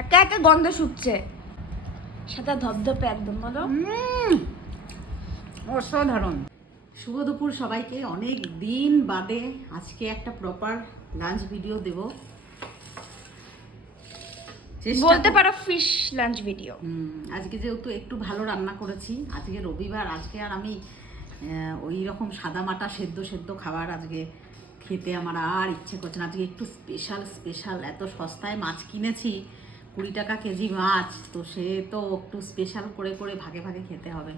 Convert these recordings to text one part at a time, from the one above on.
একা একা গন্ধ শুকছে, সাথে ধপধপে একদম। বলো অসাধারণ। শুভ দুপুর সবাইকে। অনেক দিন বাদে আজকে একটা প্রপার লাঞ্চ ভিডিও দেব। বলতে পারো ফিশ লাঞ্চ ভিডিও। আজকে যেহেতু একটু ভালো রান্না করেছি, আজকে রবিবার, আজকে আর আমি ওই রকম সাদা মাটা সেদ্ধ সেদ্ধ খাবার আজকে খেতে আমার আর ইচ্ছে করছে না। আজকে একটু স্পেশাল এত সস্তায় মাছ কিনেছি, 20 টাকা কেজি মাছ, তো সে তো একটু স্পেশাল করে করে ভাগে ভাগে খেতে হবে।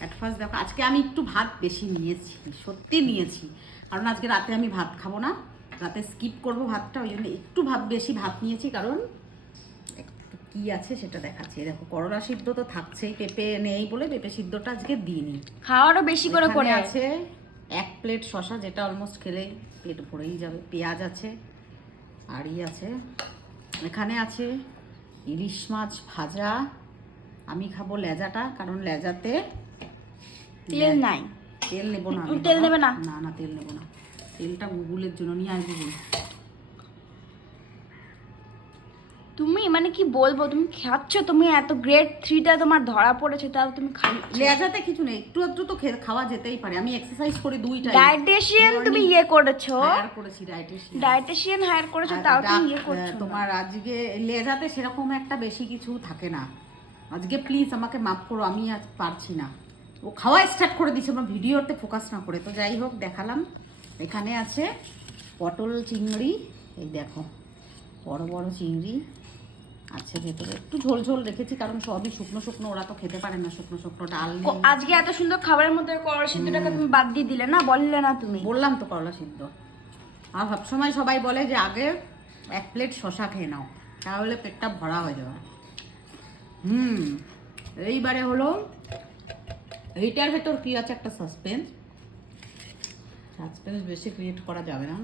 অ্যাট ফার্স্ট দেখো আজকে আমি একটু ভাত বেশি নিয়েছি, সত্যি নিয়েছি, কারণ আজকে রাতে আমি ভাত খাবো না, রাতে স্কিপ করব ভাতটা, ওই জন্য একটু বেশি ভাত নিয়েছি। কারণ কি আছে সেটা দেখাচ্ছি। দেখো করলা সিদ্ধ তো থাকছেই, পেঁপে নেই বলে পেঁপে সিদ্ধটা আজকে দিইনি। খাওয়ারও বেশি করে করে আছে 1 প্লেট শসা, যেটা অলমোস্ট খেলেই পেট ভরেই যাবে। পেঁয়াজ আছে, আর আছে এখানে আছে ইলিশ মাছ ভাজা। আমি খাবো লেজাটা, কারণ লেজাতে তেল নাই। তেল নেবো না। তেল নেবে না? না না, তেল নেবো না। তেলটা গুগলের জন্য নিয়ে আয় গুগল। তুমি মানে কি বলবো, তুমি খাচ্ছ, তুমি এত গ্রেড 3টা তোমার ধরা পড়েছে, তাও তুমি খাচ্ছ। লেজাতে কিছু নেই, একটু একটু তো খাওয়া যেতেই পারে। আমি এক্সারসাইজ করি 2 টাইম। ডায়েটিশিয়ান তুমি করেছো? হায়ার করেছি ডায়েটিশিয়ান হায়ার করেছো, তাও তুমি করছো। তোমার আজকে লেজাতে সেরকম একটা বেশি কিছু থাকে না। আজকে প্লিজ আমাকে মাফ করো, আমি আজ পারছি না। ও খাওয়া স্টার্ট করে দিচ্ছে, আমার ভিডিওতে ফোকাস না করে। তো যাই হোক, দেখালাম। এখানে আছে পটল চিংড়ি, এই দেখো বড় বড় চিংড়ি আছে ভেতরে। একটু ঝোল ঝোল রেখেছি, কারণ সবই শুকনো শুকনো, ওরা তো খেতে পারে না শুকনো শুকনো। ডাল আজকে এত সুন্দর খাবারের মধ্যে করলা সিদ্ধটাকে তুমি বাদ দিয়ে দিলে না, বললে না তুমি? বললাম তো করলা সিদ্ধ। আর সবসময় সবাই বলে যে আগে 1 প্লেট শসা খেয়ে নাও, তাহলে পেটটা ভরা হয়ে যাবে। এইবারে হলো এইটার ভেতর কি আছে, একটা সাসপেন্স বেশি ক্রিয়েট করা যাবে না।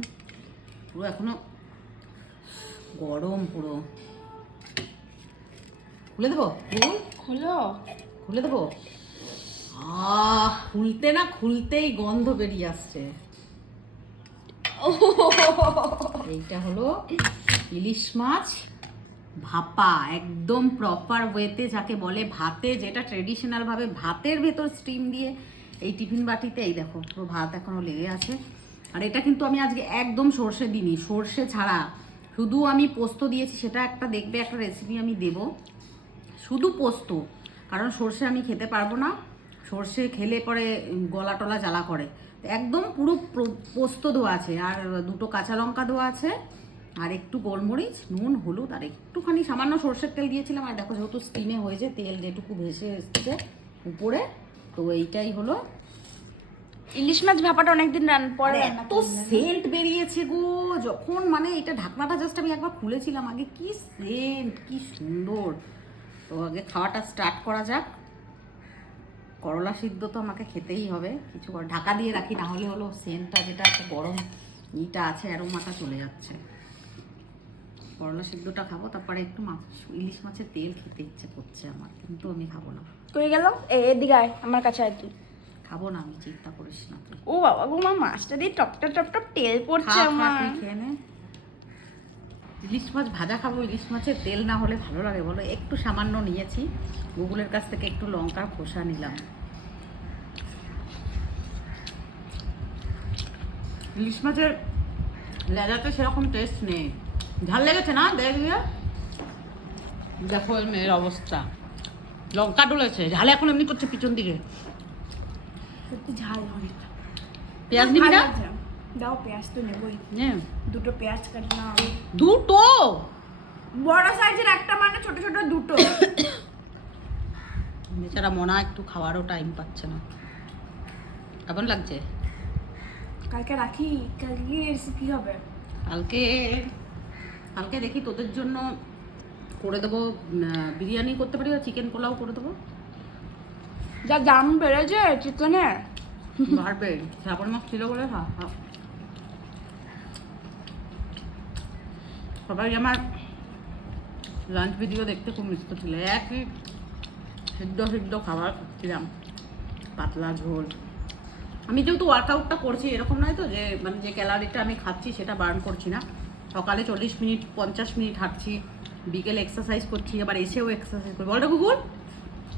পুরো এখনো গরম, পুরো খুলে দেবো। খুলে দেবো। খুলতে না খুলতেই গন্ধ বেরিয়ে আসছে। এইটা হলো ইলিশ মাছ ভাপা, একদম প্রপার ওয়েতে, যাকে বলে ভাতে, যেটা ট্রেডিশনাল ভাবে ভাতের ভেতর স্টিম দিয়ে। এই টিফিন বাটিতে এই দেখো পুরো ভাত এখনো লেগে আছে। আর এটা কিন্তু আমি আজকে একদম সর্ষে দিইনি, সর্ষে ছাড়া শুধু আমি পোস্ত দিয়েছি। সেটা একটা দেখবে, একটা রেসিপি আমি দেব, শুধু পোস্ত, কারণ সর্ষে আমি খেতে পারবো না। সর্ষে খেলে পরে গলা টলা জ্বালা করে। একদম পুরো পোস্ত দেওয়া আছে, আর 2টো কাঁচা লঙ্কা দেওয়া আছে, আর একটু গোলমরিচ, নুন, হলুদ, আর একটুখানি সামান্য সর্ষের তেল দিয়েছিলাম। আর দেখো যেহেতু স্টিমে হয়েছে, তেল যেটুকু ভেসে এসছে উপরে, তো এইটাই হলো ইলিশ মাছ ভাপাটা অনেকদিন পরে এত সেন্ট বেরিয়েছে গো। যখন মানে এটা ঢাকনাটা জাস্ট আমি একবার খুলেছিলাম আগে, কি সেন্ট, কি সুন্দর। তো আগে খাওয়াটা স্টার্ট করা যাক। করলা সিদ্ধ তো আমাকে খেতেই হবে, কিছু ঢাকা দিয়ে রাখি, না হলে হলো সেন্টটা, যেটা একটা গরম ইটা আছে, অ্যারোমাটা চলে যাচ্ছে। করলা সিদ্ধটা খাবো, তারপরে একটু ইলিশ মাছের তেল খেতে ইচ্ছে করছে আমার, কিন্তু আমি খাবো না। কই গেল? এদিকে আয়, আমার কাছে আয় তুই। খাবো না আমি, চিন্তা করিস না তুই। ও বাবা গো, মা মাছটা দিয়ে টপ তেল পড়ছে আমার। খেয়ে নে। ইলিশ মাছ ভাজা খাবো, ইলিশ মাছের তেল না হলে ভালো লাগে বলো? একটু সামান্য নিয়েছি, গুগলের কাছ থেকে একটু লঙ্কার খোসা নিলাম। ইলিশ মাছের লেজাতে সেরকম টেস্ট নেই। ঝাল লেগেছে না? দেখো মেয়ের অবস্থা, লঙ্কা ডলেছে, ঝাল এখন এমনি করছে পিছন দিকে। সত্যি ঝাল অনেক। পেঁয়াজ নিবি না? দাও, পেঁয়াজ তো নেবই। 2টো পেঁয়াজ কাটলাম। 2টো? বড় সাইজের একটা, মানে ছোট ছোট 2টো। বেচারা মনা একটু খাওয়ারও টাইম পাচ্ছে না। কেমন লাগছে? কালকে রাখি, কালকে কি রেসিপি হবে? কালকে দেখি তোদের জন্য করে দেবো, বিরিয়ানি করতে পারি, বা চিকেন পোলাও করে দেবো। যা দাম বেড়েছে চিকেনের, বাড়বে। শ্রাবণ মাস ছিল বলে সবাই আমার লাঞ্চ ভিডিও দেখতে খুব মিস করছিল। একই সিদ্ধ খাবার খাচ্ছিলাম, পাতলা ঝোল। আমি যেহেতু ওয়ার্কআউটটা করছি, এরকম নয় তো যে মানে যে ক্যালারিটা আমি খাচ্ছি সেটা বার্ন করছি না। সকালে 40 মিনিট 50 মিনিট হাঁটছি, বিকেল এক্সারসাইজ করছি, আবার এসেও এক্সারসাইজ করি। বলটা কুকুর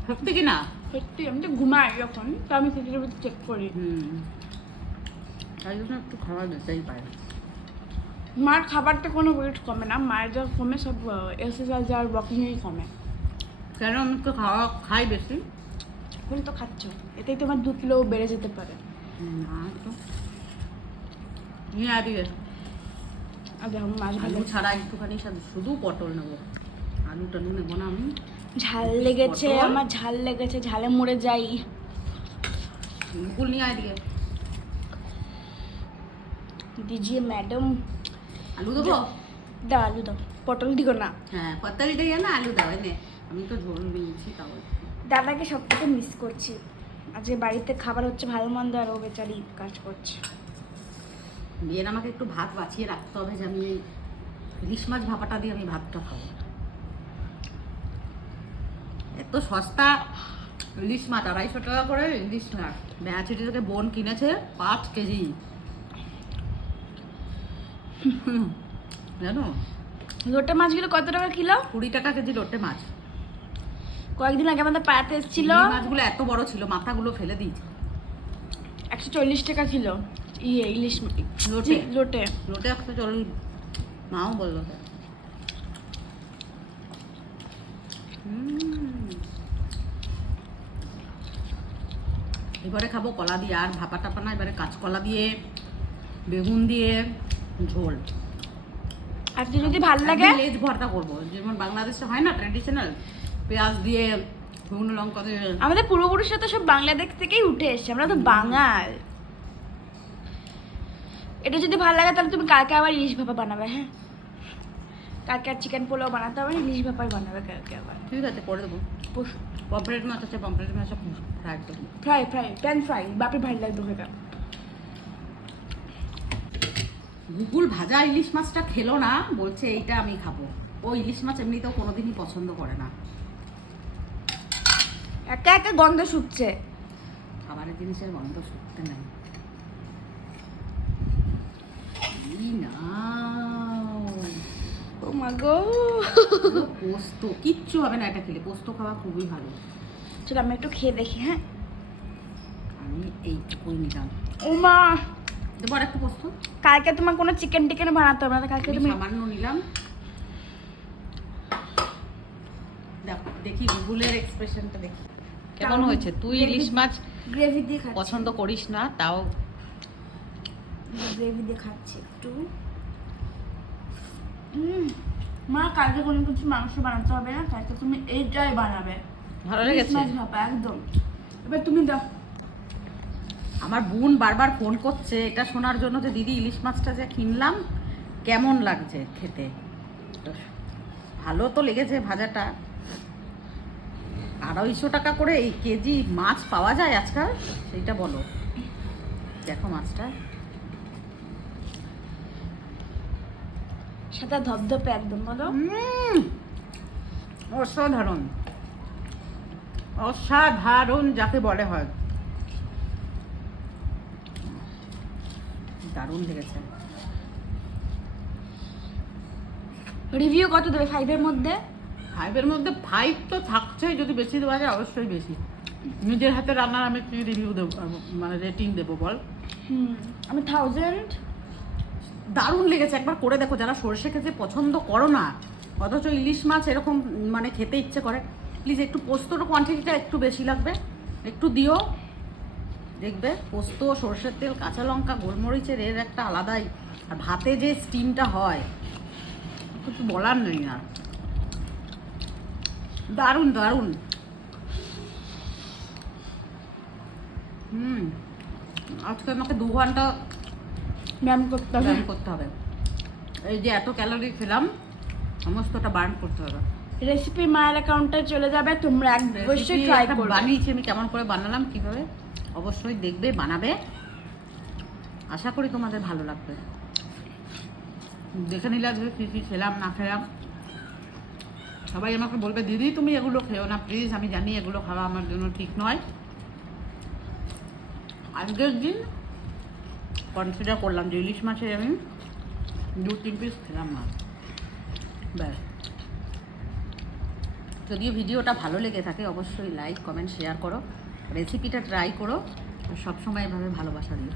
সত্যি কি না? সত্যি আমি তো ঘুমাই যখন, তো আমি সেটার ভিতরে চেক করি। তাই জন্য একটু খাবার বেঁচেই পায়। মার খাবারটা কোনো ওয়েট কমে না, মায়ের যা কমে সব এক্সারসাইজ আর ওয়াকিংয়েই কমে। কেন আমি তো খাই বেশি। এখন তো খাচ্ছ, এতেই তোমার 2 কিলো বেড়ে যেতে পারে। না তো নিয়ে আদিকে আর দেখো মাছ ভালো আলু ছাড়া একটুখানি শুধু পটল নেবো, আলু টালু নেবো না আমি। ঝাল লেগেছে, পটল? আমার ঝাল লেগেছে, ঝালে মরে যাই। মুকুল নিয়ে আদিকে। দিজিয়ে ম্যাডাম। আলু দেবো? দাও আলু দাও, পটল দিও না। হ্যাঁ পটল দিয়ে না আলু দাও এনে, আমি তো ঝোল নিয়েছি তাও। দাদাকে সব থেকে মিস করছি। আজকে বাড়িতে খাবার হচ্ছে ভালো মন্দ, আর ও বেচারি কাজ করছে। বিয়ের আমাকে একটু ভাত বাঁচিয়ে রাখতে হবে, যে আমি এই ইলিশ মাছ ভাপাটা দিয়ে আমি ভাতটা খাবো। এত সস্তা ইলিশ মাছ, 250 টাকা করে ইলিশ মাছ। বেহাচিটি থেকে বোন কিনেছে 5 কেজি। জানো লোটে মাছগুলো কত টাকা কিলো? 20 টাকা কেজি লোটে মাছ। কয়েকদিন আগে আমাদের পাড়াতে এসেছিল, চিংড়ি মাছগুলো এত বড় ছিল, মাথাগুলো ফেলে দিয়েছে। 140 টাকা কিলো ইলিশ লোটে? লোটে। লোটে 140, মাও বললো। এবারে খাবো কলা দিয়ে, আর ভাপা টাপা না, এবারে কাঁচকলা দিয়ে বেগুন দিয়ে ঝোল। আর যদি ভালো লাগে লেজ ভর্তা করবো, যেমন বাংলাদেশে হয় না ট্র্যাডিশনাল, পেঁয়াজ দিয়ে শুকনো লঙ্কা দিয়ে। আমাদের পূর্বপুরুষরা তো সব বাংলাদেশ থেকেই উঠে এসছে, আমরা তো বাঙাল। এটা যদি ভালো লাগে তাহলে তুমি কালকে আবার ইলিশ ভাপা বানাবে। হ্যাঁ, কালকে আর চিকেন পোলাও বানাতে হবে না, ইলিশ ভাপাই বানাবে কালকে আবার। ঠিক আছে করে দেবো। পমফ্রেট মাছ আছে, পমফ্রেট মাছ ফ্রাই করবো। ফ্রাই প্যান ফ্রাই, বাপরে ভালো লাগতো খেতে। গুগল ভাজা ইলিশ মাছটা খেলো না, বলছে এইটা আমি খাবো। ও ইলিশ মাছ এমনিতেও কোনোদিনই পছন্দ করে না। একা একা গন্ধ শুকছে। খাবারের জিনিসের গন্ধ শুকতে নাই। ও মা গো, পোস্ত কিচ্ছু হবে না এটা খেলে, পোস্ত খাওয়া খুবই ভালো। চলো আমি একটু খেয়ে দেখি। হ্যাঁ, আমি এইটুকুই নিলাম। ও মা, দেবো আর একটু পোস্ত। কালকে তোমার কোনো চিকেন টিকেন বানাতে হবে না, কালকে আমি তুমি সামান্য নিলাম। দেখো দেখি গুগলের এক্সপ্রেশনটা দেখি কেমন হয়েছে। তুই ইলিশ মাছ গ্রেভি দিয়ে খাচ্ছি, পছন্দ করিস না, তাও গ্রেভি দিয়ে খাচ্ছি একটু। মা কালকে কোনো কিছু মাংস বানাতে হবে না, কালকে তুমি এইটাই বানাবে। ভালো লেগেছে। মাছ ভাপা একদম। এবার তুমি দাও। আমার বোন বারবার ফোন করছে এটা শোনার জন্য, যে দিদি ইলিশ মাছটা যে কিনলাম কেমন লাগছে খেতে। তো ভালো তো লেগেছে ভাজাটা। 250 টাকা করে এই কেজি মাছ পাওয়া যায় আজকাল, সেইটা বলো। দেখো মাছটা সাদা ধপধপে একদম, বলো। অসাধারণ, অসাধারণ যাকে বলে হয়। দারুণ লেগেছে। রিভিউ কত দেবে 5-এর মধ্যে? 5-এর মধ্যে 5 তো থাকছেই, যদি বেশি দেওয়া যায় অবশ্যই বেশি। নিজের হাতে রান্নার আমি কি রিভিউ দেবো, মানে রেটিং দেবো বল। আমি 1000। দারুণ লেগেছে, একবার করে দেখো। যারা সরষে খেতে পছন্দ করো না, অথচ ইলিশ মাছ এরকম মানে খেতে ইচ্ছে করে, প্লিজ একটু পোস্তর কোয়ান্টিটিটা একটু বেশি লাগবে, একটু দিও। দেখবে পোস্ত, সরষের তেল, কাঁচা লঙ্কা, গোলমরিচের এর একটা আলাদাই। আর ভাতে যে স্টিমটা হয় কিছু বলার নেই আর। দারুণ দারুণ। আজকে আমাকে 2 ঘন্টা ব্যায়াম করতে হবে। ব্যায়াম করতে হবে। এই যে এত ক্যালোরি খেলাম, সমস্তটা বার্ন করতে হবে। রেসিপি মায়ের অ্যাকাউন্টে চলে যাবে, তোমরা অবশ্যই ট্রাই করবে। বানিয়েছি আমি, কেমন করে বানালাম কিভাবে, অবশ্যই দেখবে, বানাবে। আশা করি তোমাদের ভালো লাগবে। দেখে নিলে আজকে কী কী খেলাম না খেলাম। সবাই আমাকে বলবে দিদি তুমি এগুলো খেও না প্লিজ, আমি জানি এগুলো খাওয়া আমার জন্য ঠিক নয়। আজকের দিন কনসিডার করলাম যে ইলিশ মাছের আমি 2-3 পিস খেলাম না, ব্যাস। যদিও ভিডিওটা ভালো লেগে থাকে অবশ্যই লাইক কমেন্ট শেয়ার করো, রেসিপিটা ট্রাই করো, আর সবসময় এভাবে ভালোবাসা দিও।